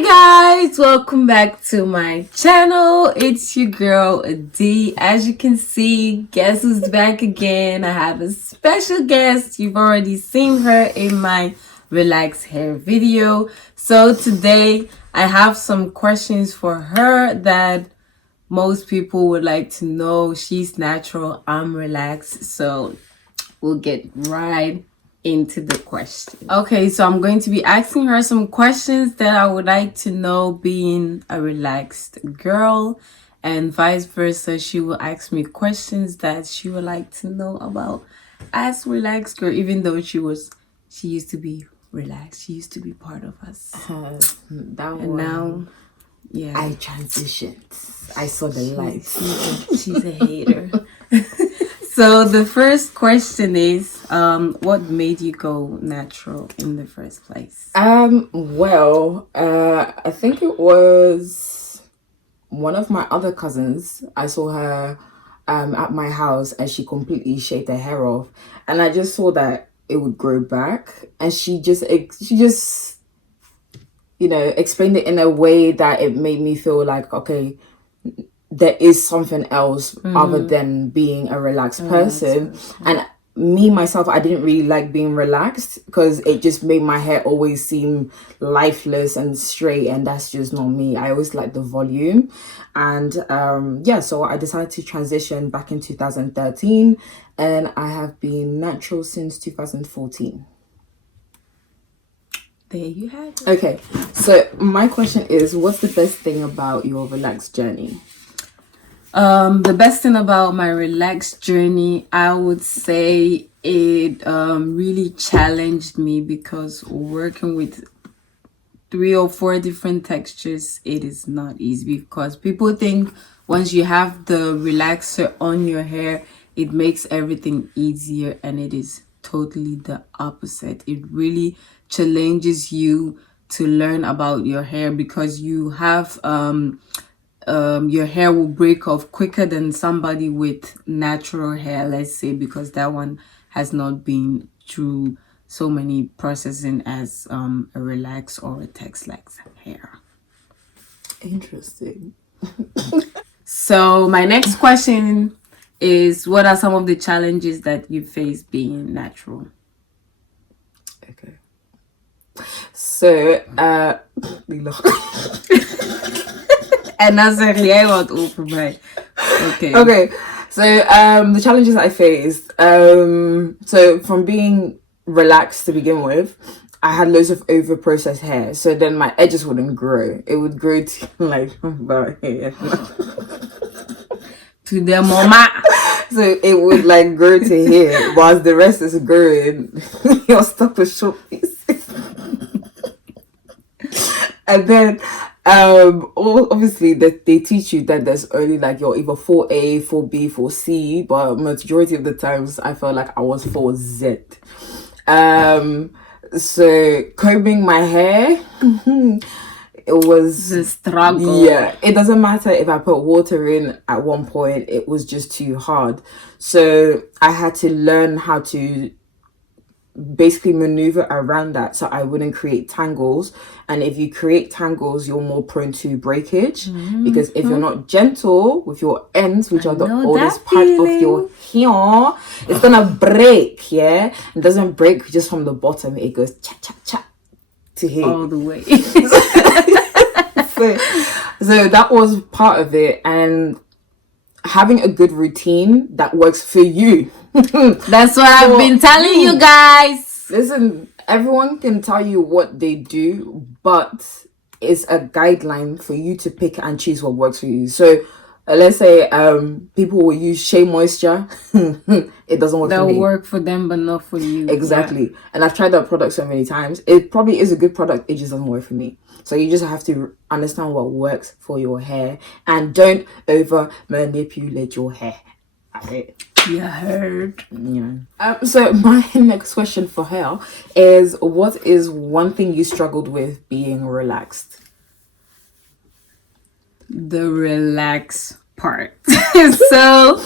Hi guys, welcome back to my channel. It's your girl D. As you can see, guess who's back again? I have a special guest. You've already seen her in my relaxed hair video. So today I have some questions for her that most people would like to know. She's natural, I'm relaxed, so we'll get right into the question. Okay, so I'm going to be asking her some questions that I would like to know, being a relaxed girl, and vice versa. She will ask me questions that she would like to know about as relaxed girl, even though she used to be relaxed. She used to be part of us. Now, yeah, I transitioned. I saw the light. She's a hater. So the first question is, what made you go natural in the first place? I think it was one of my other cousins. I saw her at my house and she completely shaved her hair off, and I just saw that it would grow back, and she just explained it in a way that it made me feel like, okay, there is something else other than being a relaxed person. And me myself, I didn't really like being relaxed because it just made my hair always seem lifeless and straight, and that's just not me. I always like the volume. And so I decided to transition back in 2013, and I have been natural since 2014. There you have it. Okay, so my question is, what's the best thing about your relaxed journey? The best thing about my relaxed journey, I would say it really challenged me, because working with 3 or 4 different textures, it is not easy, because people think once you have the relaxer on your hair, it makes everything easier, and it is totally the opposite. It really challenges you to learn about your hair, because you have your hair will break off quicker than somebody with natural hair, let's say, because that one has not been through so many processing as a relax or a Texlaxed hair. Interesting. So my next question is, what are some of the challenges that you face being natural? Okay. So, En dan zeg jij wat over mij. Okay. So, the challenges I faced. So from being relaxed to begin with, I had loads of over processed hair. So then my edges wouldn't grow. It would grow to like about here. To the mama. So it would like grow to here, whilst the rest is growing. Your stuff is short pieces. And then obviously that they teach you that there's only like you're either 4A, 4B, 4C, but majority of the times I felt like I was 4Z. So combing my hair, it was the struggle. Yeah, it doesn't matter if I put water in at one point, it was just too hard. So I had to learn how to basically maneuver around that so I wouldn't create tangles. And if you create tangles, you're more prone to breakage, because if you're not gentle with your ends, which are the oldest part of your hair, it's gonna break. Yeah, it doesn't break just from the bottom, it goes cha cha cha to here all the way. so that was part of it, and having a good routine that works for you. That's what I've been telling you guys. Listen, everyone can tell you what they do, but it's a guideline for you to pick and choose what works for you. So let's say people will use Shea Moisture. It doesn't work for me. That'll work for them, but not for you. Exactly. Yeah. And I've tried that product so many times. It probably is a good product. It just doesn't work for me. So you just have to understand what works for your hair, and don't over manipulate your hair. You heard. Yeah. So my next question for her is, what is one thing you struggled with being relaxed? The relax part. So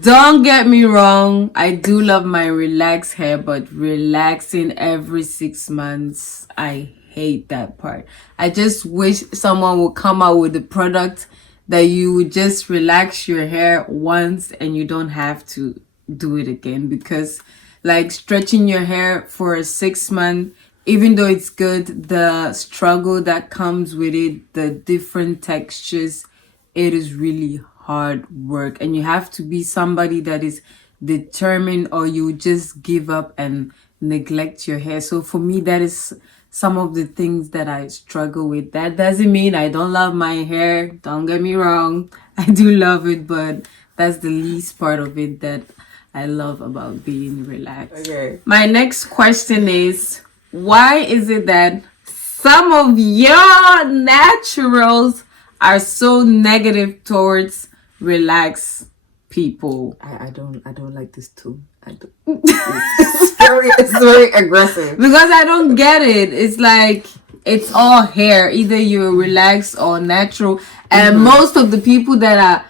don't get me wrong, I do love my relaxed hair, but relaxing every 6 months, I hate that part. I just wish someone would come out with a product that you would just relax your hair once and you don't have to do it again, because like stretching your hair for 6 months, even though it's good, the struggle that comes with it, the different textures, it is really hard work, and you have to be somebody that is determined, or you just give up and neglect your hair. So for me, that is some of the things that I struggle with. That doesn't mean I don't love my hair, don't get me wrong. I do love it, but that's the least part of it that I love about being relaxed. Okay. My next question is, why is it that some of your naturals are so negative towards relaxed people? I don't like this too. It's very aggressive. Because I don't get it. It's like it's all hair. Either you're relaxed or natural. And most of the people that are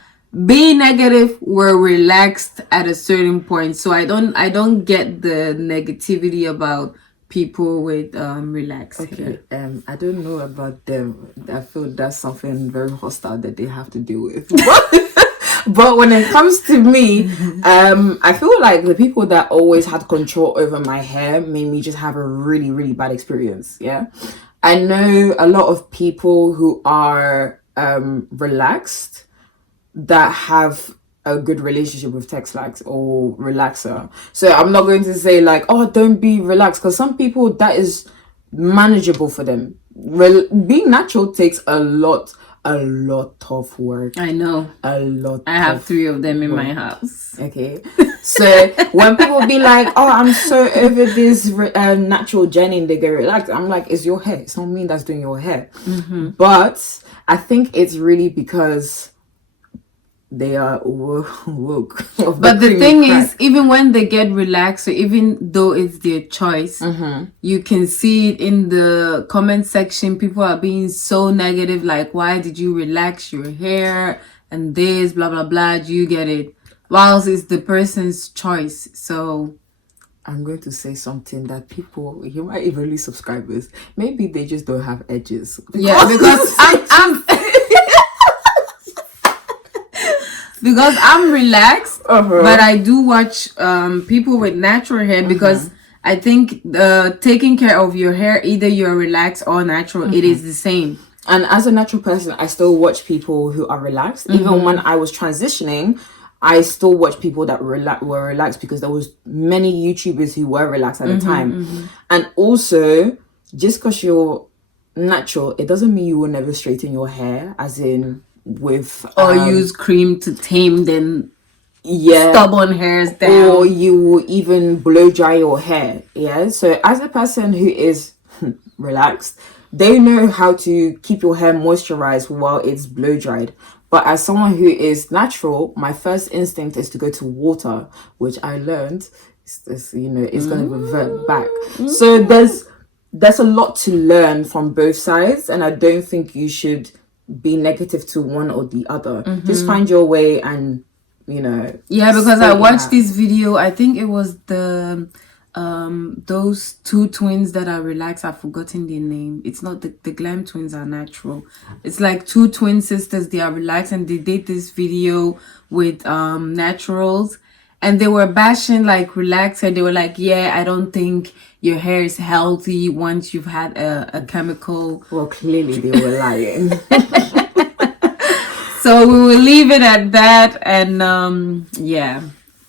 being negative were relaxed at a certain point. So I don't get the negativity about people with relaxed hair. I don't know about them. I feel that's something very hostile that they have to deal with. But when it comes to me, I feel like the people that always had control over my hair made me just have a really, really bad experience. Yeah. I know a lot of people who are relaxed that have a good relationship with Texlaxed or relaxer. So I'm not going to say like, oh, don't be relaxed, because some people that is manageable for them. Being natural takes a lot of work. I know. A lot. I have 3 of them in my house. Okay. So when people be like, oh, I'm so over this natural journey and they get relaxed, I'm like, it's your hair. It's not me that's doing your hair. But I think it's really because they are woke. But the thing is, even when they get relaxed, or even though it's their choice, you can see it in the comment section. People are being so negative, like, why did you relax your hair and this, blah, blah, blah. Do you get it? Whilst it's the person's choice. So I'm going to say something that people, you might even lose subscribers. Maybe they just don't have edges. Yeah, because I'm because I'm relaxed, but I do watch people with natural hair, because I think taking care of your hair, either you're relaxed or natural, it is the same. And as a natural person, I still watch people who are relaxed. Even when I was transitioning, I still watch people that were relaxed, because there was many YouTubers who were relaxed at the time. And also, just because you're natural, it doesn't mean you will never straighten your hair, as in with or use cream to tame them stubborn hairs down, or you will even blow dry your hair. Yeah, so as a person who is relaxed, they know how to keep your hair moisturized while it's blow dried. But as someone who is natural, my first instinct is to go to water, which I learned is going to revert back. So there's a lot to learn from both sides, and I don't think you should be negative to one or the other. Just find your way, and because I watched this video. I think it was the those 2 twins that are relaxed. I've forgotten their name. It's not the glam twins are natural. It's like 2 twin sisters. They are relaxed, and they did this video with naturals, and they were bashing like relaxed, and they were like, yeah, I don't think your hair is healthy once you've had a chemical. Well, clearly they were lying. So we will leave it at that, and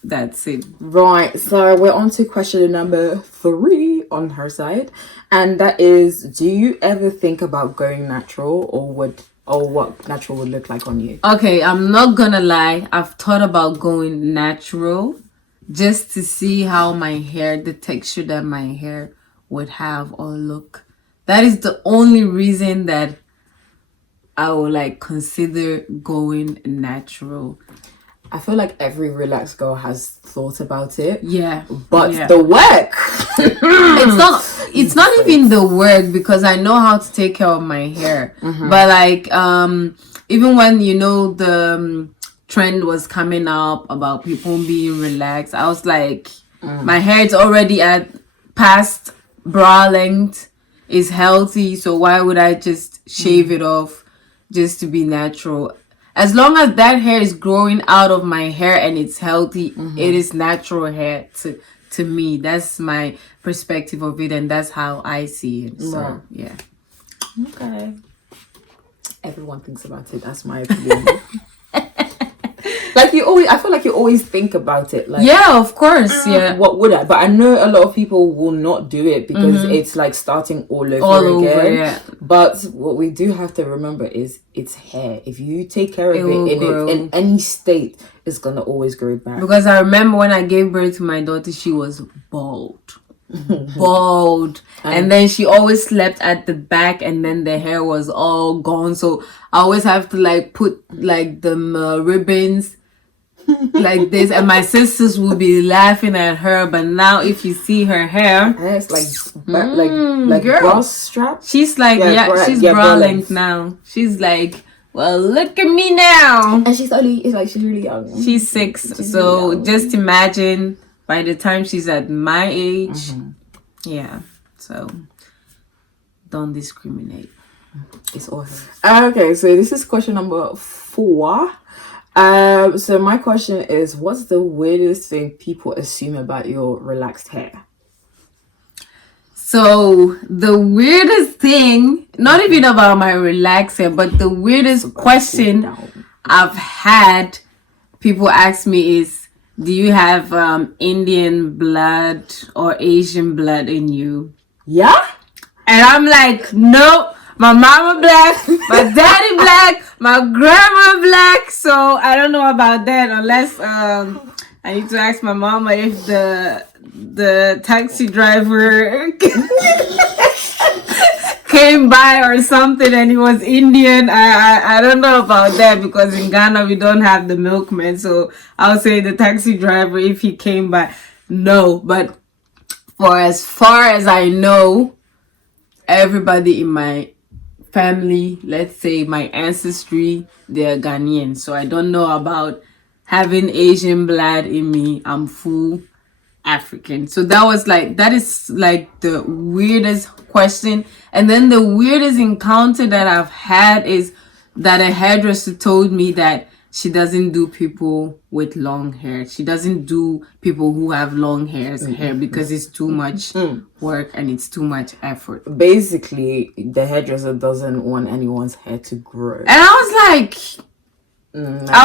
that's it. Right, so we're on to question number 3 on her side, and that is, do you ever think about going natural, or what natural would look like on you? Okay, I'm not gonna lie, I've thought about going natural just to see how my hair, the texture that my hair would have or look. That is the only reason that I would like consider going natural. I feel like every relaxed girl has thought about it. Yeah. But the work. it's not even the work, because I know how to take care of my hair. But like even when the trend was coming up about people being relaxed, I was like, my hair is already at past bra length, is healthy, so why would I just shave it off just to be natural? As long as that hair is growing out of my hair and it's healthy, it is natural hair to me. That's my perspective of it, and that's how I see it. So Right. yeah. Okay. Everyone thinks about it. That's my opinion. Like I feel like you always think about it. Like, Yeah, of course. Yeah. what would I? But I know a lot of people will not do it because it's like starting all over All again. over, yeah. But what we do have to remember is it's hair. If you take care of will it grow. in any state, it's gonna always grow back. Because I remember when I gave birth to my daughter, she was bald. Bald. And then she always slept at the back, and then the hair was all gone. So I always have to like put like the ribbons like this, and my sisters will be laughing at her. But now if you see her hair, It's like girl. bra strap. she's like she's bra bra length. length now. She's like, well, look at me now. And she's really young. She's 6. She's So really young. just imagine by the time she's at my age. Yeah. So don't discriminate. It's all her. Okay, so this is question number 4. So my question is, what's the weirdest thing people assume about your relaxed hair? So the weirdest thing, not even about my relaxer, but the weirdest question I've had people ask me is, do you have Indian blood or Asian blood in you? Yeah? And I'm like, nope. My mama black, my daddy black, my grandma black. So I don't know about that, unless I need to ask my mama if the taxi driver came by or something and he was Indian. I don't know about that, because in Ghana we don't have the milkman. So I'll say the taxi driver if he came by. No, but for as far as I know, everybody in my family, let's say my ancestry, they're Ghanaian. So I don't know about having Asian blood in me. I'm full African. So that is like the weirdest question. And then the weirdest encounter that I've had is that a hairdresser told me that she doesn't do people with long hair. She doesn't do people who have long hair because it's too much work and it's too much effort. Basically, the hairdresser doesn't want anyone's hair to grow. And I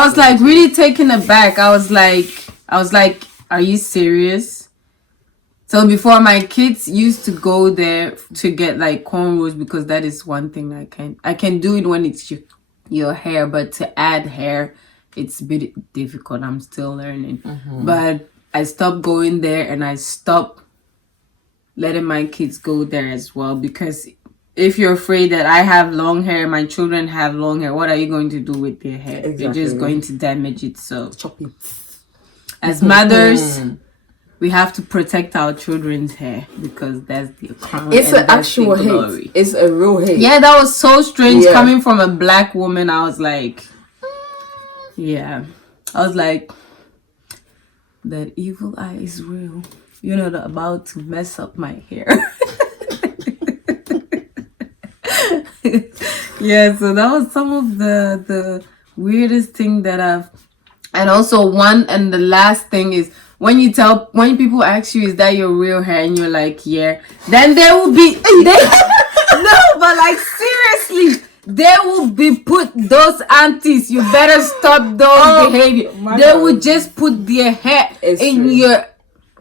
was like really taken aback. I was like, are you serious? So before, my kids used to go there to get like cornrows, because that is one thing I can do it when it's your hair, but to add hair, it's a bit difficult. I'm still learning. But I stopped going there, and I stopped letting my kids go there as well, because if you're afraid that I have long hair, my children have long hair, what are you going to do with their hair? Exactly. You're just going to damage it. So Chop it. as mothers, we have to protect our children's hair, because that's the crown. It's and an that's actual the glory. hate. It's a real hate. Yeah, that was so strange coming from a black woman. I was like, yeah. I was like, that evil eye is real. You're not about to mess up my hair. Yeah, so that was some of the weirdest thing that I've. And also the last thing is, when people ask you, is that your real hair, and you're like, yeah, then there will be no, but like seriously, there will be put those aunties, you better stop those behavior. They would just put their hair in your.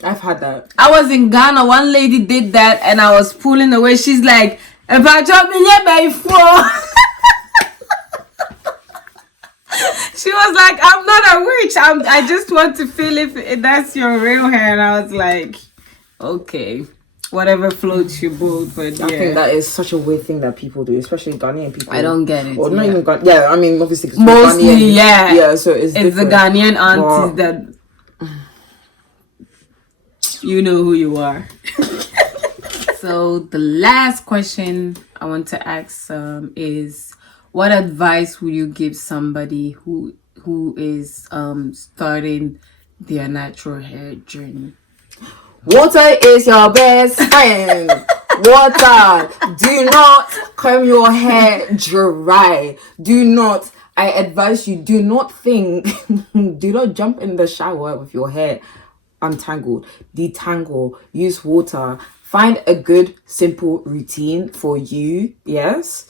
I've had that. I was in Ghana, one lady did that, and I was pulling away. She's like, if I drop me by 4. She was like, I'm not a witch. I just want to feel if that's your real hair. And I was like, okay, whatever floats your boat. But yeah, I think that is such a weird thing that people do, especially Ghanaian people. I don't get it. Or not even Ghanaian. Yeah, I mean, obviously, 'cause mostly, Ghanaian, yeah. Yeah, so it's the Ghanaian aunties that you know who you are. So the last question I want to ask is, what advice would you give somebody who is starting their natural hair journey? Water is your best friend. Water. Do not comb your hair dry. Do not. I advise you, do not think, do not jump in the shower with your hair untangled. Detangle. Use water. Find a good, simple routine for you. Yes.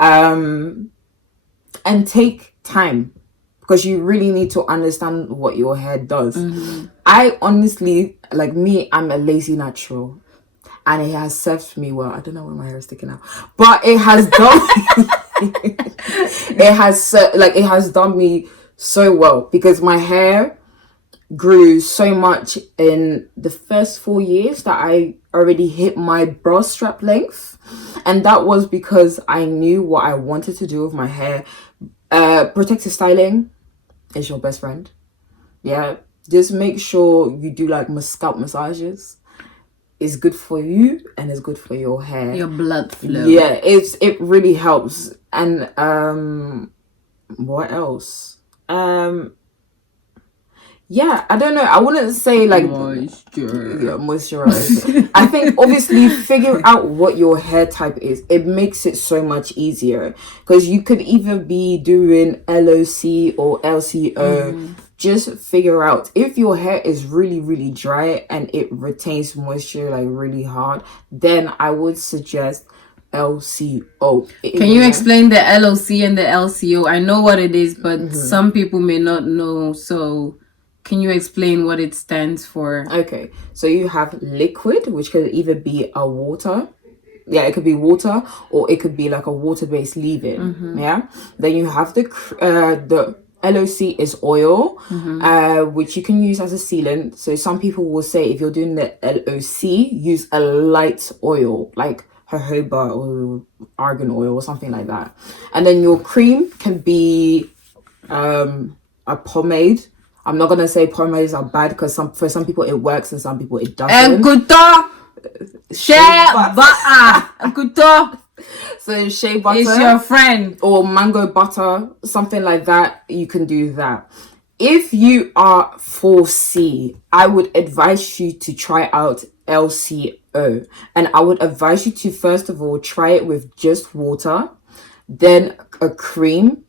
And take time, because you really need to understand what your hair does. I honestly, like me, I'm a lazy natural, and it has served me well. I don't know why my hair is sticking out, but it has done it has done me so well, because my hair grew so much in the first 4 years that I already hit my bra strap length, and that was because I knew what I wanted to do with my hair. Protective styling is your best friend. Yeah, just make sure you do like scalp massages. It's good for you and it's good for your hair, your blood flow. Yeah, it really helps. And what else? Yeah, I don't know. I wouldn't say like moisturize. I think obviously figure out what your hair type is. It makes it so much easier, because you could either be doing LOC or LCO. Just figure out if your hair is really, really dry and it retains moisture like really hard, then I would suggest LCO. Can you explain the LOC and the LCO? I know what it is, but some people may not know. So can you explain what it stands for? Okay, so you have liquid, which could either be a water. Yeah, it could be water, or it could be like a water-based leave-in. Yeah. Then you have the LOC is oil, which you can use as a sealant. So some people will say if you're doing the LOC, use a light oil like jojoba or argan oil or something like that. And then your cream can be a pomade. I'm not gonna say pomades are bad, because for some people it works and some people it doesn't. So shea butter is your friend, or mango butter, something like that. You can do that. If you are 4C, I would advise you to try out LCO, and I would advise you to first of all try it with just water, then a cream,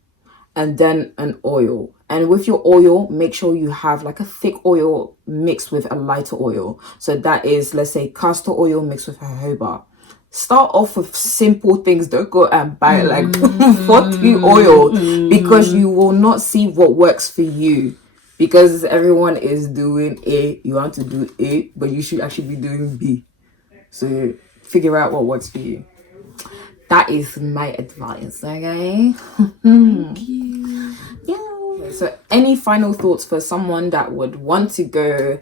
and then an oil. And with your oil, make sure you have like a thick oil mixed with a lighter oil. So that is, let's say, castor oil mixed with jojoba. Start off with simple things. Don't go and buy like 40 oil, because you will not see what works for you. Because everyone is doing A, you want to do A, but you should actually be doing B. So figure out what works for you. That is my advice, okay? Thank you. Yeah. So any final thoughts for someone that would want to go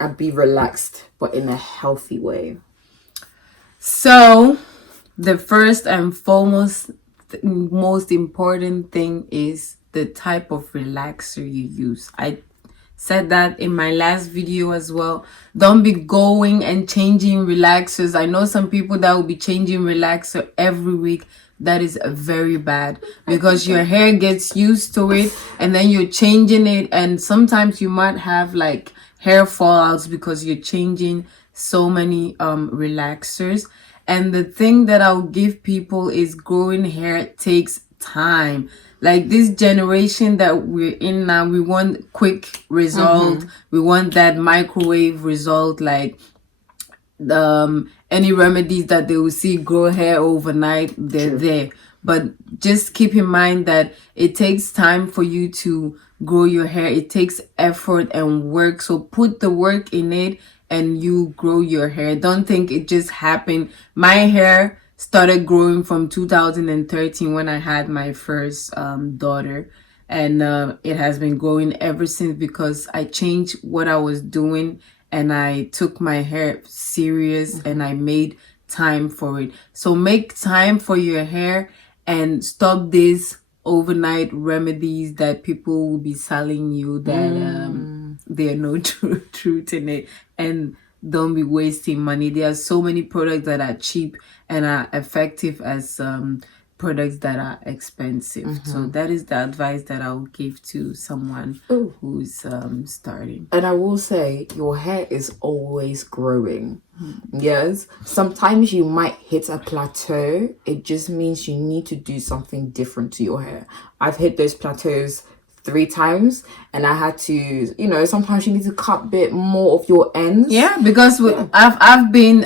and be relaxed, but in a healthy way? So the first and foremost, most important thing is the type of relaxer you use. I said that in my last video as well. Don't be going and changing relaxers. I know some people that will be changing relaxer every week. That is very bad, because your hair gets used to it and then you're changing it, and sometimes you might have like hair fallouts because you're changing so many relaxers. And the thing that I'll give people is growing hair takes time. Like this generation that we're in now, we want quick result. We want that microwave result, like any remedies that they will see grow hair overnight, they're there. But just keep in mind that it takes time for you to grow your hair. It takes effort and work. So put the work in it and you grow your hair. Don't think it just happened. My hair started growing from 2013 when I had my first daughter, and it has been growing ever since, because I changed what I was doing and I took my hair serious and I made time for it. So make time for your hair and stop these overnight remedies that people will be selling you that there are no truth in it, and don't be wasting money. There are so many products that are cheap and are effective as products that are expensive. So that is the advice that I would give to someone who's starting. And I will say, your hair is always growing. Yes, sometimes you might hit a plateau. It just means you need to do something different to your hair. I've hit those plateaus 3 times, and I had to, sometimes you need to cut a bit more of your ends. Yeah, because I've been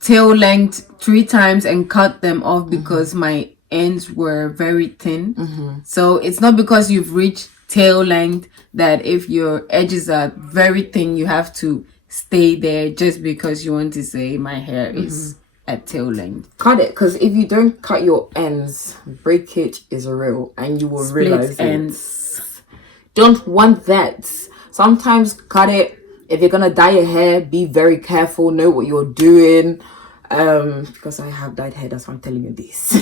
tail length 3 times and cut them off because my ends were very thin. So it's not because you've reached tail length that if your edges are very thin, you have to stay there just because you want to say my hair is at tail length. Cut it, because if you don't cut your ends, breakage is real, and you will realize ends. Don't want that. Sometimes cut it. If you're gonna dye your hair, be very careful. Know what you're doing. Because I have dyed hair, that's why I'm telling you this.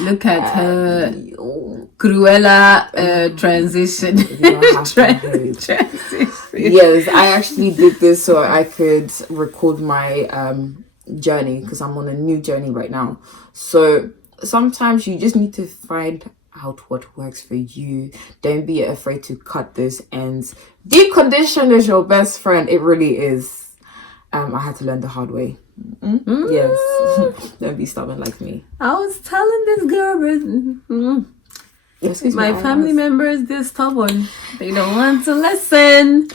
Look at her Cruella transition. Transition. Yes, I actually did this so I could record my journey, because I'm on a new journey right now. So sometimes you just need to find out what works for you. Don't be afraid to cut those ends. Deep condition is your best friend. It really is. I had to learn the hard way. Yes. Don't be stubborn like me. I was telling this girl, but my family members, they're stubborn. They don't want to listen.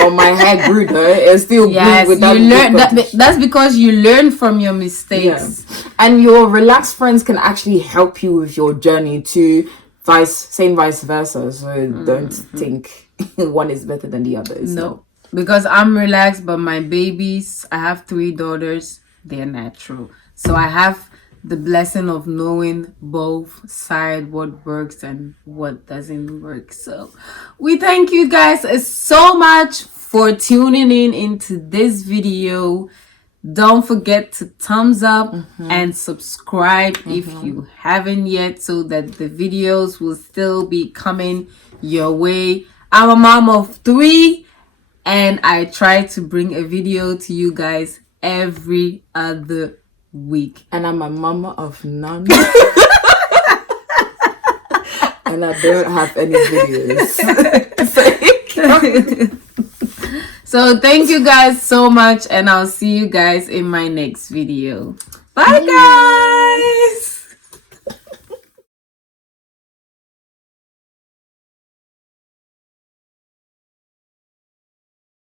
Oh, my hair grew though. It still grew with that. That's because you learn from your mistakes. Yeah. And your relaxed friends can actually help you with your journey too. Vice versa. So don't think one is better than the other. No. Because I'm relaxed, but my babies, I have 3 daughters, they're natural. So I have the blessing of knowing both sides, what works and what doesn't work. So we thank you guys so much for tuning in into this video. Don't forget to thumbs up and subscribe if you haven't yet, so that the videos will still be coming your way. I'm a mom of 3. And I try to bring a video to you guys every other week. And I'm a mama of none. And I don't have any videos. So thank you guys so much. And I'll see you guys in my next video. Bye guys.